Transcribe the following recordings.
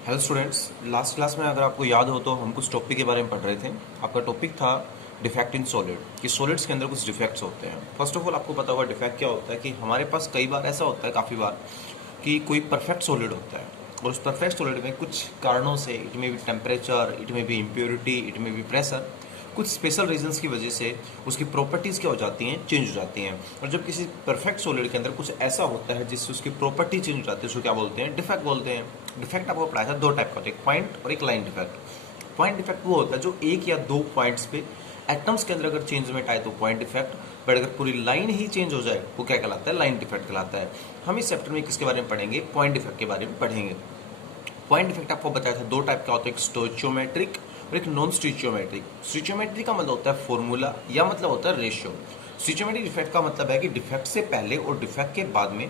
Hello students, last class में अगर आपको याद हो तो हम कुछ टॉपिक के बारे में पढ़ रहे थे। आपका टॉपिक था डिफेक्ट इन सॉलिड, कि सॉलिड्स के अंदर कुछ डिफेक्ट्स होते हैं। फर्स्ट ऑफ ऑल आपको पता होगा डिफेक्ट क्या होता है, कि हमारे पास कई बार ऐसा होता है, काफ़ी बार, कि कोई परफेक्ट सॉलिड होता है और उस परफेक्ट सॉलिड में कुछ कारणों से, इट में भी टेम्परेचर, इट में भी इम्प्योरिटी, इट में भी प्रेशर, कुछ स्पेशल रीजंस की वजह से उसकी प्रॉपर्टीज़ क्या हो जाती हैं, चेंज हो जाती हैं। और जब किसी परफेक्ट सॉलिड के अंदर कुछ ऐसा होता है जिससे उसकी प्रॉपर्टी चेंज हो जाती है, उसको क्या बोलते हैं, डिफेक्ट बोलते हैं। डिफेक्ट आपको पढ़ाया था दो टाइप का होता है, एक पॉइंट और एक लाइन डिफेक्ट। पॉइंट डिफेक्ट वो होता है जो एक या दो पॉइंट्स पे एटम्स के अंदर अगर चेंजमेंट आए तो पॉइंट डिफेक्ट, बट अगर पूरी लाइन ही चेंज हो जाए वो क्या कहलाता है, लाइन डिफेक्ट कहलाता है। हम इस चैप्टर में किसके बारे में पढ़ेंगे, पॉइंट डिफेक्ट के बारे में पढ़ेंगे। पॉइंट डिफेक्ट आपको बताया था दो टाइप का होता है, एक स्टोइचियोमेट्रिक और एक नॉन स्टोइचियोमेट्रिक। स्टोइचियोमेट्रिक का मतलब होता है फॉर्मूला या मतलब होता है रेशियो। स्टोइचियोमेट्रिक डिफेक्ट का मतलब है कि डिफेक्ट से पहले और डिफेक्ट के बाद में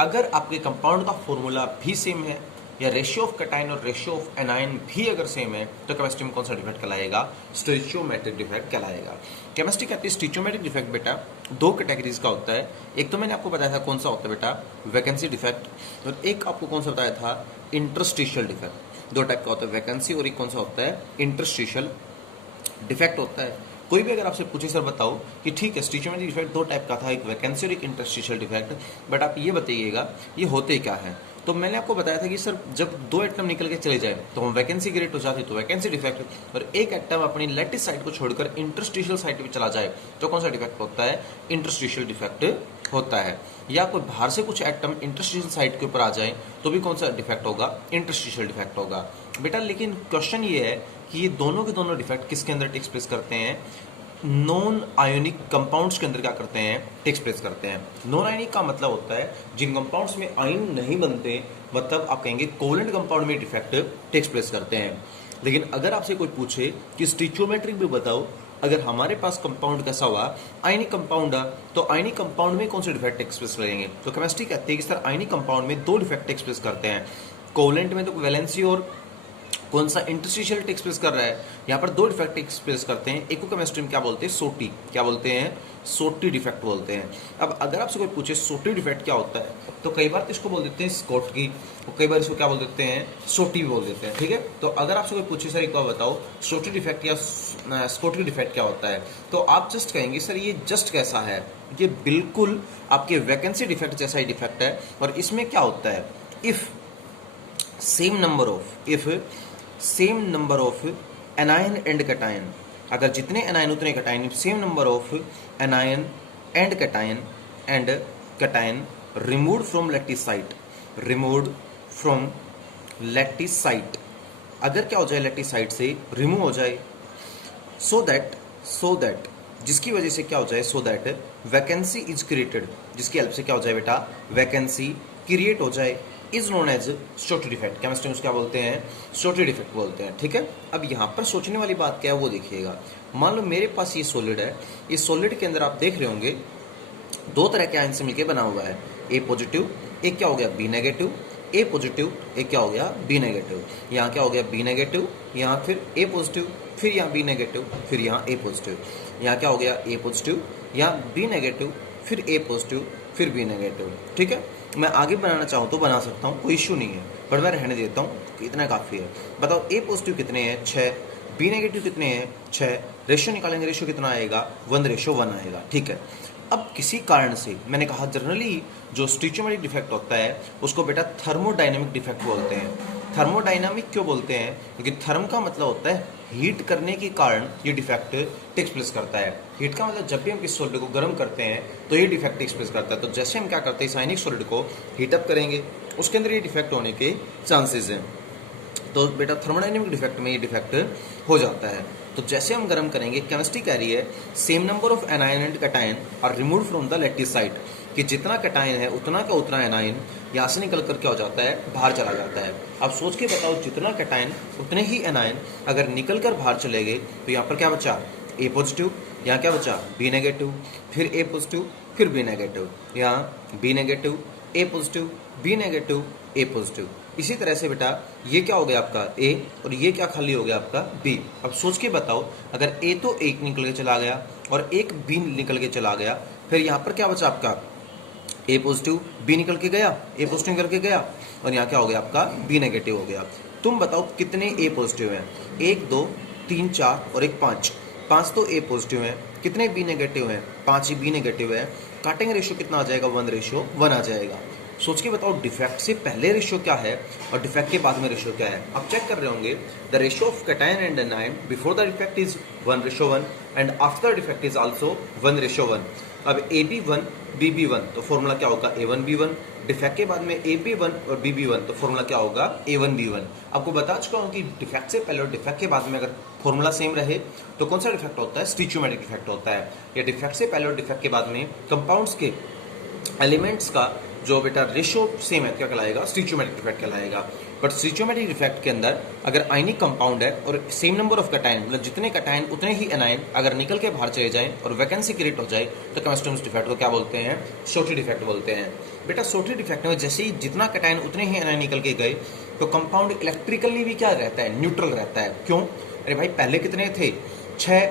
अगर आपके कंपाउंड का फॉर्मूला भी सेम है या रेशियो ऑफ कैटायन और रेशियो ऑफ एनायन भी अगर सेम है तो केमिस्ट्री में कौन सा डिफेक्ट कहलाएगा, स्टोइचियोमेट्रिक डिफेक्ट कहलाएगा। केमिस्ट्री कहती है स्टोइचियोमेट्रिक डिफेक्ट बेटा दो कैटेगरीज का होता है। एक तो मैंने आपको बताया था कौन सा होता है बेटा, वैकेंसी डिफेक्ट, और एक आपको कौन सा बताया था, इंटरस्टिशियल डिफेक्ट। दो टाइप का होता है, वैकेंसी और एक कौन सा होता है, इंटरस्टिशियल डिफेक्ट होता है। कोई भी अगर आपसे पूछे सर बताओ कि ठीक है स्टिचियोमेट्रिक डिफेक्ट दो टाइप का था, एक वैकेंसी और एक इंटरस्टिशियल डिफेक्ट, बट आप ये बताइएगा ये होते क्या है। तो मैंने आपको बताया था कि सर जब दो एटम निकल के चले जाए तो हम वैकेंसी क्रिएट हो जाती तो वैकेंसी डिफेक्ट, और एक एटम अपनी लैटिस साइड को छोड़कर इंटरस्टिशियल साइड पे चला जाए तो कौन सा डिफेक्ट होता है, इंटरस्टिशियल डिफेक्ट होता है। या कोई बाहर से कुछ एटम इंटरस्टिशियल साइड के ऊपर आ जाए तो भी कौन सा डिफेक्ट होगा, इंटरस्टिशियल डिफेक्ट होगा बेटा। लेकिन क्वेश्चन ये है कि ये दोनों के दोनों डिफेक्ट किसके अंदर टेक्स प्लेस करते हैं, नॉन आयोनिक कंपाउंड्स के अंदर क्या करते हैं, टेक्स प्लेस करते हैं। नॉन आयोनिक का मतलब होता है जिन कंपाउंड्स में आयन नहीं बनते, मतलब आप कहेंगे कोवेलेंट कंपाउंड में डिफेक्ट टेक्स प्लेस करते हैं। लेकिन अगर आपसे कोई पूछे कि स्टिचियोमेट्रिक भी बताओ, अगर हमारे पास कंपाउंड कैसा हुआ, आयनिक कंपाउंड है, तो आयनिक कंपाउंड में कौन से डिफेक्ट टेक्स प्लेस करेंगे, तो केमिस्ट्री कहते हैं कि सर आयनिक कंपाउंड में दो डिफेक्ट टेक्स प्लेस करते हैं। कोवेलेंट में तो वैलेंसी और कौन सा इंटरस्टिशियल एक्सप्रेस कर रहा है, यहाँ पर दो डिफेक्ट एक्सप्रेस करते हैं। एक को केमिस्ट्री में क्या बोलते हैं, सोटी, क्या बोलते हैं, सोटी डिफेक्ट बोलते हैं। अब अगर आपसे कोई पूछे सोटी डिफेक्ट क्या होता है, तो कई बार इसको बोल देते हैं स्कॉटकी, और कई बार इसको क्या बोल देते हैं, सोटी भी बोल देते हैं। ठीक है, तो अगर आपसे कोई पूछे सर एक बार बताओ सोटी डिफेक्ट या स्कॉटकी डिफेक्ट क्या होता है, तो आप जस्ट कहेंगे सर ये जस्ट कैसा है, ये बिल्कुल आपके वैकेंसी डिफेक्ट जैसा ही डिफेक्ट है। और इसमें क्या होता है, if same number of anion and cation, अगर जितने एनायन उतने cation, same number of anion and cation removed from lattice site, अगर क्या हो जाए लैटिस साइट से रिमूव हो जाए, सो दैट जिसकी वजह से क्या हो जाए, so that vacancy is created, जिसकी हेल्प से क्या हो जाए बेटा, वैकेंसी क्रिएट हो जाए, is known as Schottky defect. Chemistry में क्या बोलते हैं, स्टोटी डिफेक्ट बोलते हैं। ठीक है, अब यहाँ पर सोचने वाली बात क्या है वो देखिएगा। मान लो मेरे पास ये सॉलिड है, इस सॉलिड के अंदर आप देख रहे होंगे दो तरह के आयन से मिलकर बना हुआ है, ए पॉजिटिव, एक क्या हो गया बी नेगेटिव, ए पॉजिटिव, एक क्या हो गया बी नेगेटिव। यहाँ क्या हो गया बी नेगेटिव, यहाँ फिर ए पॉजिटिव, फिर यहाँ बी नेगेटिव, फिर यहाँ ए पॉजिटिव। यहाँ क्या हो गया ए पॉजिटिव, यहाँ बी नेगेटिव, फिर ए पॉजिटिव, फिर बी नेगेटिव। ठीक है, मैं आगे बनाना चाहूँ तो बना सकता हूँ, कोई इशू नहीं है, पर मैं रहने देता हूँ, इतना काफ़ी है। बताओ ए पॉजिटिव कितने हैं, 6, बी नेगेटिव कितने हैं, 6, रेशियो निकालेंगे, रेशियो कितना आएगा, 1:1 आएगा। ठीक है, अब किसी कारण से मैंने कहा जनरली जो स्टिचियोमेट्रिक डिफेक्ट होता है उसको बेटा थर्मोडायनामिक डिफेक्ट बोलते हैं। थर्मोडायनामिक क्यों बोलते हैं, क्योंकि थर्म का मतलब होता है हीट करने के कारण ये डिफेक्ट टेक्स प्लेस करता है। हीट का मतलब जब भी हम किसी सॉलिड को गर्म करते हैं तो ये डिफेक्ट टेक्स प्लेस करता है। तो जैसे हम क्या करते हैं, साइनिक सॉलिड को हीटअप करेंगे, उसके अंदर ये डिफेक्ट होने के चांसेस हैं। तो बेटा थर्मोडायनेमिक डिफेक्ट में ये डिफेक्ट हो जाता है। तो जैसे हम गर्म करेंगे, केमिस्ट्री कह रही है same number of anion and cation are removed from the lattice site, कि जितना कैटायन है उतना का उतना एनायन यहाँ से निकल कर क्या हो जाता है, बाहर चला जाता है। अब सोच के बताओ जितना कैटायन उतने ही एनायन अगर निकल कर बाहर चले गए तो यहाँ पर क्या बचा, ए पॉजिटिव, यहाँ क्या बचा बी नेगेटिव, फिर ए पॉजिटिव, फिर बी नेगेटिव, यहाँ बी नेगेटिव, ए पॉजिटिव, बी नेगेटिव, ए पॉजिटिव। इसी तरह से बेटा ये क्या हो गया आपका ए, और ये क्या खाली हो गया आपका बी। अब सोच के बताओ अगर ए तो एक निकल के चला गया और एक बी निकल के चला गया, फिर यहाँ पर क्या बचा आपका ए पॉजिटिव, बी निकल के गया, ए पॉजिटिव निकल के गया, और यहाँ क्या हो गया आपका बी नेगेटिव हो गया। तुम बताओ कितने ए पॉजिटिव हैं? 1 2 3 4 और एक 5। 5 तो ए पॉजिटिव हैं। कितने बी नेगेटिव हैं? 5 ही बी नेगेटिव है। काटेंगे रेशियो कितना आ जाएगा? 1:1 आ जाएगा। सोच के बताओ डिफेक्ट से पहले रेशियो क्या है और डिफेक्ट के बाद में रेशियो क्या है। आप चेक कर रहे होंगे the ratio of cation and anion before the defect is 1:1 and after the defect is also 1:1। अब AB1 BB1 तो फॉर्मूला क्या होगा? A1B1। डिफेक्ट के बाद में AB1 और BB1 तो फॉर्मूला क्या होगा? A1B1। आपको बता चुका हूँ कि डिफेक्ट से पहले और डिफेक्ट के बाद में अगर फॉर्मूला सेम रहे तो कौन सा डिफेक्ट होता है? स्टिचियोमेट्रिक डिफेक्ट होता है। या डिफेक्ट से पहले और डिफेक्ट के बाद में कंपाउंड्स के एलिमेंट्स का जो बेटा रेशियो सेम है क्या कहलाएगा? स्टिचियोमेट्रिक डिफेक्ट कहलाएगा। बट स्टिचियोमेट्रिक डिफेक्ट के अंदर अगर आयनिक कंपाउंड है और सेम नंबर ऑफ कैटायन, मतलब जितने कैटायन उतने ही एनायन अगर निकल के बाहर चले जाएं और वैकेंसी क्रिएट हो जाए तो केमिस्ट्री में डिफेक्ट को क्या बोलते हैं? सोटी डिफेक्ट बोलते हैं। बेटा सोटी डिफेक्ट में जैसे ही जितना कैटायन उतने ही एनायन निकल के गए तो कंपाउंड इलेक्ट्रिकली भी क्या रहता है? न्यूट्रल रहता है। क्यों? अरे भाई पहले कितने थे? 6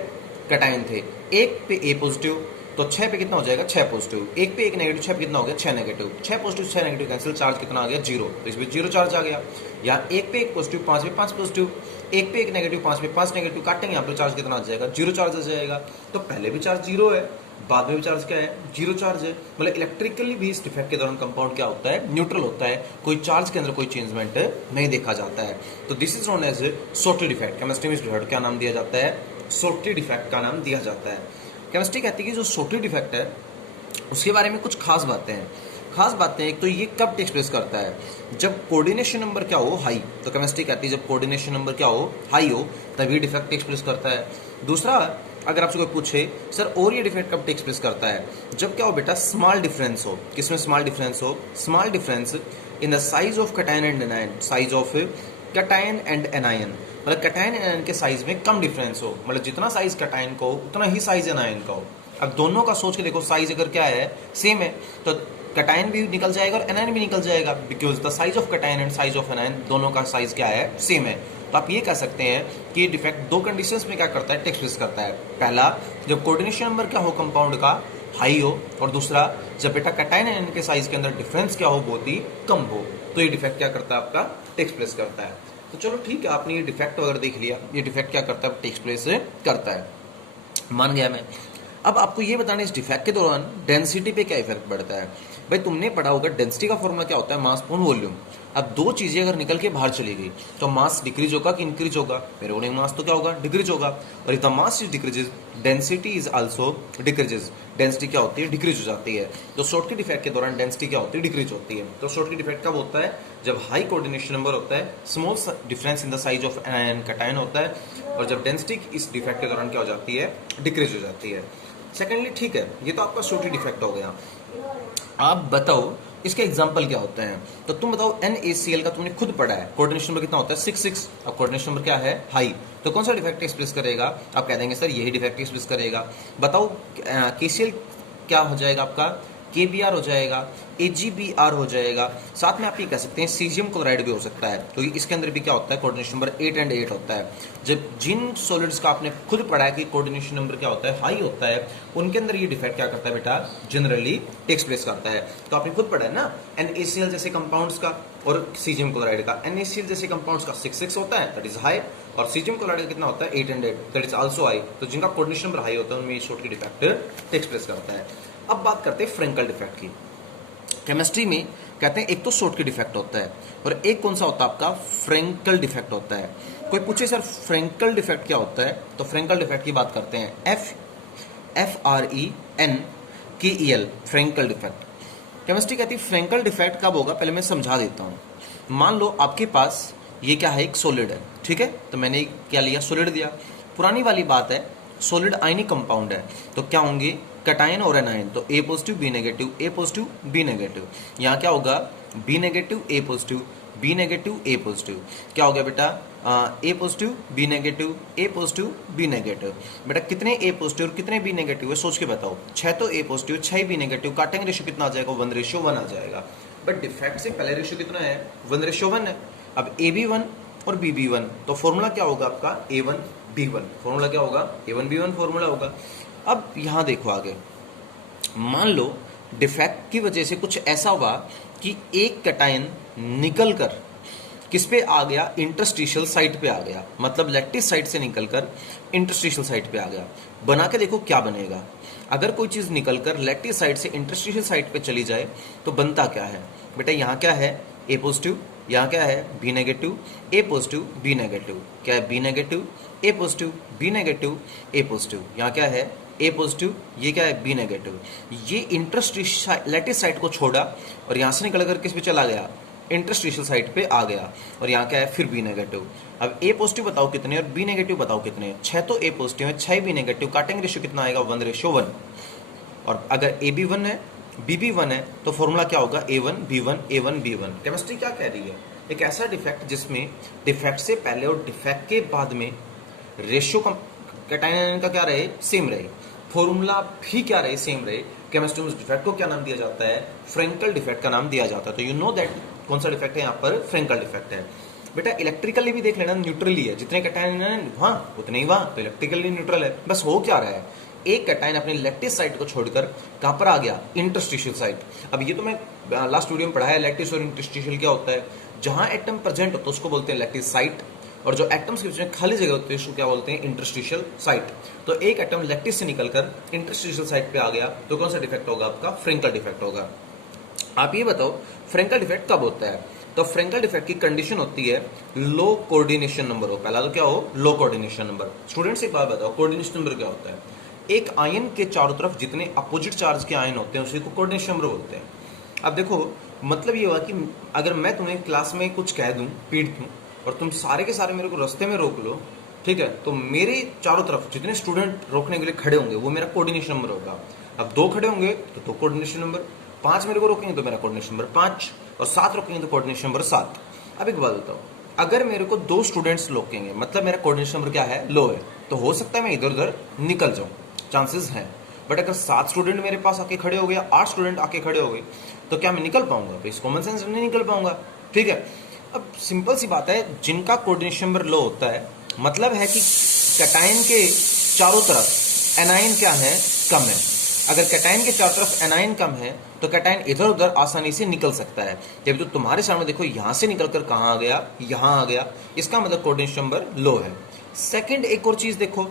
कैटायन थे। एक पे ए पॉजिटिव तो 6 पे कितना हो जाएगा? 6 पॉजिटिव। एक पे एक नेगेटिव, 6 पे कितना हो गया? 6 negative. 6 positive 6 negative cancel, charge कितना आ गया? 0। तो इसमें 0 चार्ज आ गया। यहाँ एक पे एक पॉजिटिव, 5 पे 5 पॉजिटिव, एक पे एक नेगेटिव, 5 पे 5 नेगेटिव, काटेंगे यहाँ पे चार्ज कितना आ जाएगा? 0 चार्ज आ जाएगा। तो पहले भी चार्ज 0 है, बाद में भी चार्ज क्या है? 0 चार्ज है। मतलब इलेक्ट्रिकली भी इस डिफेक्ट के दौरान कंपाउंड क्या होता है? न्यूट्रल होता है। कोई चार्ज के अंदर कोई चेंजमेंट नहीं देखा जाता है। तो this is known as Schottky defect. Chemistry में इस डिफेक्ट क्या नाम दिया जाता है? सोटी डिफेक्ट का नाम दिया जाता है। केमिस्ट्री कहती है कि जो सोटी डिफेक्ट है उसके बारे में कुछ खास बातें हैं। खास बातें एक तो ये कब टेक्स प्लेस करता है? जब कोऑर्डिनेशन नंबर क्या हो? हाई। तो केमिस्ट्री कहती है जब कोऑर्डिनेशन नंबर क्या हो? हाई हो, तभी डिफेक्ट टेक्स प्लेस करता है। दूसरा, अगर आपसे कोई पूछे सर और ये डिफेक्ट कब टेक्स प्लेस करता है? जब क्या हो बेटा? स्मॉल डिफरेंस हो। किसमें स्मॉल डिफरेंस हो? Small difference in the size of cation and anion. Size of cation and anion, मतलब कैटायन एनायन के साइज में कम डिफरेंस हो। मतलब जितना साइज कैटायन का हो उतना ही साइज एनायन का हो। अब दोनों का सोच के देखो, साइज अगर क्या है? सेम है तो कैटायन भी निकल जाएगा और एनायन भी निकल जाएगा, because the size of cation and size of anion दोनों का साइज क्या है? सेम है। तो आप ये कह सकते हैं कि डिफेक्ट दो कंडीशंस में क्या करता है? टेक्स प्लेस करता है। पहला, जब कोऑर्डिनेशन नंबर क्या हो कंपाउंड का? हाई हो। और दूसरा, जब बेटा कैटायन एनायन के साइज के अंदर डिफरेंस क्या हो? बहुत ही कम हो। तो ये डिफेक्ट क्या करता है? आपका टेक्स प्लेस करता है। तो चलो ठीक है, आपने ये डिफेक्ट वगैरह देख लिया। ये डिफेक्ट क्या करता है? टेक्स प्लेस करता है, मान गया मैं। अब आपको ये बताना इस डिफेक्ट के दौरान डेंसिटी पे क्या इफेक्ट पड़ता है। भाई तुमने पढ़ा होगा डेंसिटी का फॉर्मूला क्या होता है? Mass upon volume. अब दो चीजें अगर निकल के बाहर चली गई तो मास डिक्रीज होगा कि इंक्रीज होगा? फेरोनिक मास तो क्या होगा? डिक्रीज होगा। और if the mass is decreases density is also decreases. Density क्या होती है? डिक्रीज हो जाती है। तो शॉर्टकट डिफेक्ट के दौरान डेंसिटी क्या होती है? डिक्रीज होती है। तो शॉर्टकट डिफेक्ट कब होता है? जब हाई कोऑर्डिनेशन नंबर होता है, small difference in the size of anion cation होता है, और जब डेंसिटी इस डिफेक्ट के दौरान क्या हो जाती है? डिक्रीज हो जाती है। सेकेंडली ठीक है, ये तो आपका शॉर्टकट डिफेक्ट हो गया। आप बताओ इसके एग्जाम्पल क्या होते हैं? तो तुम बताओ NaCl का तुमने खुद पढ़ा है, कोऑर्डिनेशन नंबर कितना होता है? 6 अब कोऑर्डिनेशन नंबर क्या है? हाई। तो कौन सा डिफेक्ट एक्सप्रेस करेगा? आप कह देंगे सर यही डिफेक्ट एक्सप्रेस करेगा। बताओ KCl क्या हो जाएगा आपका? KBr हो जाएगा, AgBr हो जाएगा। साथ में आप ये कह सकते हैं सीजियम क्लोराइड भी हो सकता है, क्योंकि तो इसके अंदर भी क्या होता है? कोऑर्डिनेशन नंबर 8 एंड 8 होता है। जब जिन सॉलिड्स का आपने खुद पढ़ा है कि कोऑर्डिनेशन नंबर क्या होता है? हाई होता है, उनके अंदर ये डिफेक्ट क्या करता है बेटा? जनरली टेक्स प्लेस करता है। तो आपने खुद पढ़ा है ना NaCl जैसे कंपाउंड्स का और सीजियम क्लोराइड का। NaCl जैसे कंपाउंड्स का 6 होता है, दैट इज हाई, और सीजियम क्लोराइड का कितना होता है? 8 and 8, that is also high. तो जिनका कोऑर्डिनेशन नंबर हाई होता है उनमें शॉर्टकट डिफेक्ट टेक्स प्लेस करता है। अब बात करते हैं फ्रेंकल डिफेक्ट की। केमिस्ट्री में कहते हैं एक तो शॉर्टकट डिफेक्ट होता है और एक कौन सा होता है? आपका फ्रेंकल डिफेक्ट होता है। कोई पूछे सर फ्रेंकल डिफेक्ट क्या होता है? तो फ्रेंकल डिफेक्ट की बात करते हैं। FRENKEL, Frenkel defect. केमिस्ट्री कहती है फ्रेंकल डिफेक्ट कब होगा? पहले मैं समझा देता हूँ। मान लो आपके पास ये क्या है? एक सॉलिड है, ठीक है? तो मैंने क्या लिया? सॉलिड दिया। पुरानी वाली बात है, सॉलिड आयनिक कंपाउंड है तो क्या होंगे? कैटायन और एनायन। तो A positive B negative, A positive B negative. यहाँ क्या होगा? B negative A positive, B negative A positive. क्या हो गया बेटा? A positive B negative, A positive B negative. बेटा कितने A पॉजिटिव और कितने B नेगेटिव है? सोच के बताओ। 6 तो A पॉजिटिव, 6 B नेगेटिव। काटेंगे रेशियो कितना आ जाएगा? 1:1 आ जाएगा। बट डिफेक्ट से पहले रेशियो कितना है? 1:1 है। अब AB1 और BB1 तो फॉर्मूला क्या होगा आपका? A1B1। फॉर्मूला क्या होगा? A1B1 फॉर्मूला होगा। अब यहां देखो आगे, मान लो डिफेक्ट की वजह से कुछ ऐसा हुआ कि एक कैटायन निकल कर किस पे आ गया, इंटरस्टिशियल साइट पे आ गया, मतलब लैक्टिस साइट से निकलकर इंटरस्टिशियल साइट पे आ गया। बना के देखो क्या बनेगा। अगर कोई चीज निकलकर लैक्टिस साइट से इंटरस्टिशियल साइट पे चली जाए तो बनता क्या है बेटा, यहाँ क्या है ए पॉजिटिव, यहाँ क्या है बी नेगेटिव, ए पॉजिटिव बी नेगेटिव, क्या है बी नेगेटिव ए पॉजिटिव बी नेगेटिव ए पॉजिटिव, यहाँ क्या है ए पॉजिटिव, ये क्या है बी नेगेटिव। ये इंटरस्टिशियल लैटिस साइट को छोड़ा और यहाँ से निकलकर किस पे चला गया, इंटरस्टिशियल साइट पे आ गया, और यहाँ क्या है फिर बी नेगेटिव। अब ए पॉजिटिव बताओ कितने और बी नेगेटिव बताओ कितने, 6 तो ए पॉजिटिव है 6 बी नेगेटिव, काटेंगे रेशियो कितना आएगा 1:1। और अगर ए बी 1 है बी बी 1 है तो फॉर्मूला क्या होगा A1 B1 A1 B1। Chemistry क्या कह रही है, एक ऐसा डिफेक्ट जिसमें डिफेक्ट से पहले और डिफेक्ट के बाद में रेशियो कैटायन आयन का क्या रहे, सेम रहे, फॉर्मूला भी क्या रहे, सेम रहे। केमिस्ट्री में उस डिफेक्ट को क्या नाम दिया जाता है, फ्रेंकल डिफेक्ट का नाम दिया जाता है। तो यू नो दैट कौन सा डिफेक्ट है यहाँ पर, फ्रेंकल डिफेक्ट है। बेटा इलेक्ट्रिकली भी देख लेना, न्यूट्रली है, जितने कैटायन है वहाँ उतने ही वहाँ, तो इलेक्ट्रिकली न्यूट्रल है। बस हो क्या रहा है, एक कैटायन अपने लैक्टिस साइट को छोड़कर कहां पर आ गया, इंटरस्टिशियल साइट। अब ये तो मैं लास्ट वीडियो में पढ़ाया, लैक्टिस और इंटरस्टिशियल क्या होता है, जहां एटम प्रेजेंट होता है उसको बोलते हैं लैक्टिस साइट, और जो एटम्स के बीच में खाली जगह होती है उसको क्या बोलते हैं, इंटरस्टिशियल साइट। तो एक एटम लैक्टिस से निकलकर इंटरस्टिशियल साइट पे आ गया तो कौन सा डिफेक्ट होगा आपका, फ्रेंकल डिफेक्ट होगा। आप ये बताओ फ्रेंकल डिफेक्ट कब होता है, तो फ्रेंकल डिफेक्ट की कंडीशन होती है लो कोऑर्डिनेशन नंबर हो, पहला तो क्या हो, लो कोऑर्डिनेशन नंबर। स्टूडेंट्स एक बात बताओ, कोऑर्डिनेशन नंबर क्या होता है, एक आयन के चारों तरफ जितने अपोजिट चार्ज के आयन होते हैं उसी को कोऑर्डिनेशन नंबर बोलते हैं। अब देखो मतलब ये हुआ कि अगर मैं तुम्हें क्लास में कुछ कह दूं, पीट दूं, और तुम सारे के सारे मेरे को रास्ते में रोक लो, ठीक है, तो मेरे चारों तरफ जितने स्टूडेंट रोकने के लिए खड़े होंगे वो मेरा कोऑर्डिनेशन नंबर होगा। अब 2 खड़े होंगे तो 2 कोऑर्डिनेशन नंबर, 5 मेरे को रोकेंगे तो मेरा कोऑर्डिनेशन नंबर 5, और 7 रोकेंगे तो कोऑर्डिनेशन नंबर 7। अब एक बात बताओ, अगर मेरे को 2 स्टूडेंट्स रोकेंगे मतलब मेरा कोऑर्डिनेशन नंबर क्या है, लो है, तो हो सकता है मैं इधर उधर निकल जाऊं, चांसेस हैं। बट अगर 7 स्टूडेंट मेरे पास आके खड़े हो गए, 8 स्टूडेंट आके खड़े हो गए, तो क्या मैं निकल पाऊंगा, बेस कॉमन सेंस नहीं निकल पाऊंगा, ठीक है। अब सिंपल सी बात है, जिनका कोऑर्डिनेशन नंबर लो होता है मतलब है कि कैटायन के चारों तरफ एनायन क्या है, कम है। अगर कैटायन के चारों तरफ एनायन कम है तो कैटायन इधर उधर आसानी से निकल सकता है। जब तो तुम्हारे सामने देखो यहां से निकलकर कहां आ गया, यहां आ गया, इसका मतलब कोऑर्डिनेशन नंबर लो है। सेकंड एक और चीज देखो,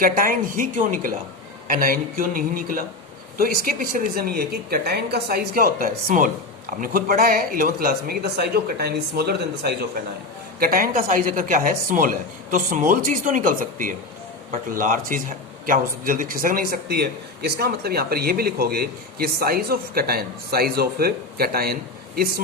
कैटायन ही क्यों निकला, एनायन क्यों नहीं निकला, तो इसके पीछे रीजन ये है कि कैटायन का साइज क्या होता है, स्मॉल। आपने खुद पढ़ा है 11th क्लास में कि the size of cation is smaller than the size of anion. Cation का साइज अगर क्या है, स्मॉल है, तो स्मॉल चीज तो निकल सकती है, बट लार्ज चीज है क्या हो सकती, जल्दी खिसक नहीं सकती है। इसका मतलब यहाँ पर ये भी लिखोगे कि size of cation is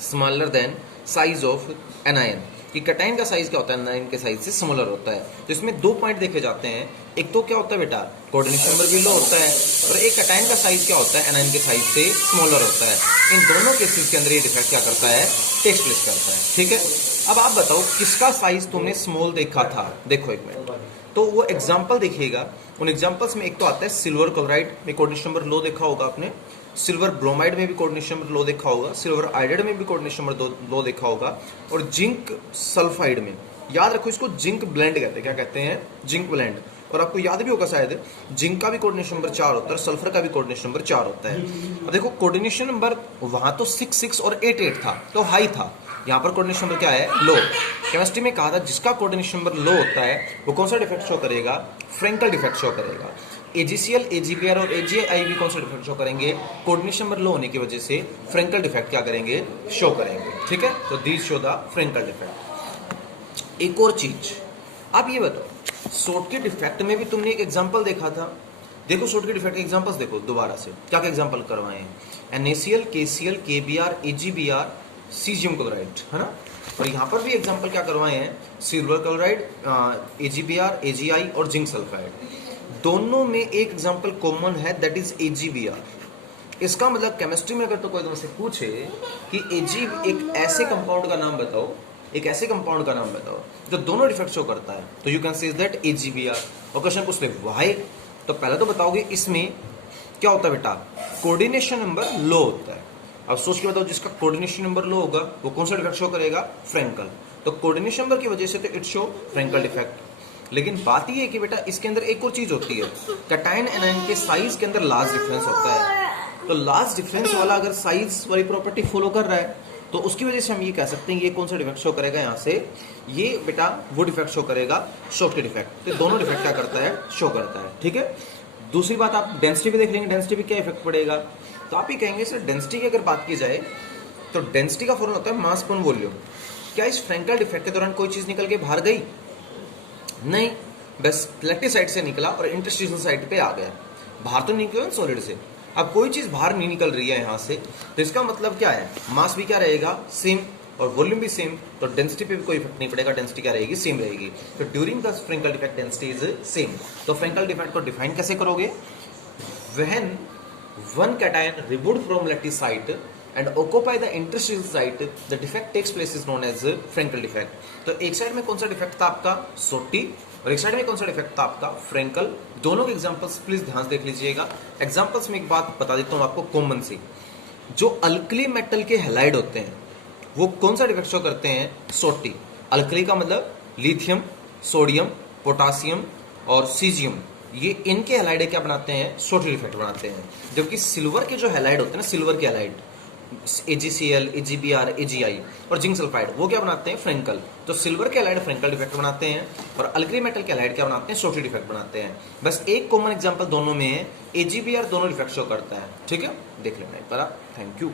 smaller than size of anion, कि कैटायन का साइज क्या होता है, एनायन के साइज से स्मॉलर होता है। तो इसमें 2 पॉइंट देखे जाते हैं, एक तो क्या होता है बेटा, कोऑर्डिनेशन नंबर भी लो होता है, और एक कैटायन का साइज क्या होता है, एनायन के साइज से स्मॉलर होता है। इन दोनों केसेस के अंदर ये डिफेक्ट क्या करता है, टेक प्लेस करता है, ठीक है। अब आप बताओ किसका साइज तुमने स्मॉल देखा था, देखो एक मिनट, तो वो एग्जाम्पल देखिएगा। उन एग्जाम्पल्स में एक तो आता है सिल्वर क्लोराइड में कोऑर्डिनेशन नंबर लो देखा होगा आपने, सिल्वर ब्रोमाइड में भी कोऑर्डिनेशन नंबर लो देखा होगा, सिल्वर आयोडाइड में भी कोऑर्डिनेशन नंबर लो देखा होगा, और जिंक सल्फाइड में, याद रखो इसको जिंक ब्लेंड कहते हैं, क्या कहते हैं, जिंक ब्लेंड। और आपको याद भी होगा शायद, जिंक का भी कोऑर्डिनेशन नंबर 4 होता है, सल्फर का भी कोऑर्डिनेशन नंबर 4 होता है। अब देखो कोऑर्डिनेशन नंबर वहां तो 6 6 और 8 8 था, तो हाई था, यहाँ पर कोऑर्डिनेशन नंबर क्या है, लो। केमिस्ट्री में कहा था जिसका कोऑर्डिनेशन नंबर लो होता है वो कौन सा डिफेक्ट शो करेगा, फ्रेंकल डिफेक्ट शो करेगा। AgCl, AgBr और AgI भी कौन सा डिफेक्ट शो करेंगे, कोऑर्डिनेशन नंबर लो होने की वजह से फ्रेंकल डिफेक्ट क्या करेंगे, शो करेंगे, ठीक है। तो these show the Frenkel defect. एक और चीज आप ये बताओ, सोट के डिफेक्ट में भी तुमने एक एग्जांपल देखा था, देखो सोट के डिफेक्ट के एग्जांपल्स देखो दोबारा से, क्या क्या एग्जांपल करवाए हैं, NaCl, KCl, KBr, AgBr, caesium chloride, है ना। और यहाँ पर भी एग्जांपल क्या करवाए हैं, सिल्वर क्लोराइड, AgBr, AgI और जिंक सल्फाइड। दोनों में एक एग्जांपल कॉमन है, दैट इज AgBr। इसका मतलब केमिस्ट्री में अगर तो कोई तुमसे पूछे कि Ag एक ऐसे कंपाउंड का नाम बताओ, एक ऐसे कंपाउंड का नाम बताओ जो दोनों डिफेक्ट शो करता है, तो you can say that AgBr। और क्वेश्चन पूछ ले व्हाई, तो पहले तो बताओगे इसमें क्या होता है बेटा, कोऑर्डिनेशन नंबर लो होता है। अब सोच के बताओ जिसका कोऑर्डिनेशन नंबर लो होगा वो कौन सा डिफेक्ट शो करेगा, फ्रेंकल। तो कोऑर्डिनेशन नंबर की वजह से तो इट शो फ्रेंकल डिफेक्ट। लेकिन बात ये है कि बेटा इसके अंदर एक और चीज होती है, कैटायन एनायन के साइज के अंदर लार्ज डिफरेंस होता है। तो लार्ज डिफरेंस वाला अगर साइज वाली प्रॉपर्टी फॉलो कर रहा है तो उसकी वजह से हम ये कह सकते हैं ये कौन सा डिफेक्ट शो करेगा, यहाँ से ये बेटा वो डिफेक्ट शो करेगा, शॉर्टी डिफेक्ट। तो दोनों डिफेक्ट क्या करता है, शो करता है। ठीक है, दूसरी बात आप डेंसिटी पे देख लेंगे, डेंसिटी पे क्या इफेक्ट पड़ेगा। तो आप ये कहेंगे सर डेंसिटी की अगर बात की जाए तो डेंसिटी का फॉर्मूला होता है मास अपॉन वॉल्यूम। क्या इस फ्रैंकल डिफेक्ट के दौरान कोई चीज निकल के बाहर गई? नहीं, बस कलेक्टिव साइड से निकला और इंटरस्टिशियल साइड पे आ गया, बाहर तो निकला सॉलिड से। अब कोई चीज बाहर नहीं निकल रही है यहाँ से, तो इसका मतलब क्या है, मास भी क्या रहेगा, सेम, और वॉल्यूम भी सेम, तो डेंसिटी पे भी कोई इफेक्ट नहीं पड़ेगा, डेंसिटी क्या रहेगी, सेम रहेगी। तो during the Frenkel defect density is same. तो फ्रैंकल डिफेक्ट को डिफाइन कैसे करोगे, when one cation removed from lattice site and occupy the interstitial site, the defect takes place is known as Frenkel defect। तो एक side में कौन सा defect था आपका, सोटी, और एक साइड में कौन सा डिफेक्ट था आपका, फ्रेंकल। दोनों के एग्जांपल्स प्लीज ध्यान से देख लीजिएगा। एग्जांपल्स में एक बात बता देता हूं आपको कॉमन सी, जो अल्कली मेटल के हैलाइड होते हैं वो कौन सा डिफेक्ट शो करते हैं, सोटी। अल्कली का मतलब लिथियम, सोडियम, पोटासियम और सीजियम, ये इनके हैलाइड क्या बनाते हैं, सोटी डिफेक्ट बनाते हैं। जबकि सिल्वर के जो हैलाइड होते हैं ना, सिल्वर के हैलाइड AgCl, AgBr, AgI और जिंक सल्फाइड, वो क्या बनाते हैं, फ्रेंकल। तो सिल्वर के हैलाइड फ्रेंकल डिफेक्ट बनाते हैं और अल्कली मेटल के हैलाइड क्या बनाते हैं, सोटी डिफेक्ट बनाते हैं। बस एक कॉमन एग्जांपल दोनों में है, AgBr दोनों डिफेक्ट शो करता है। ठीक है, देख लेना एक बार। Thank you.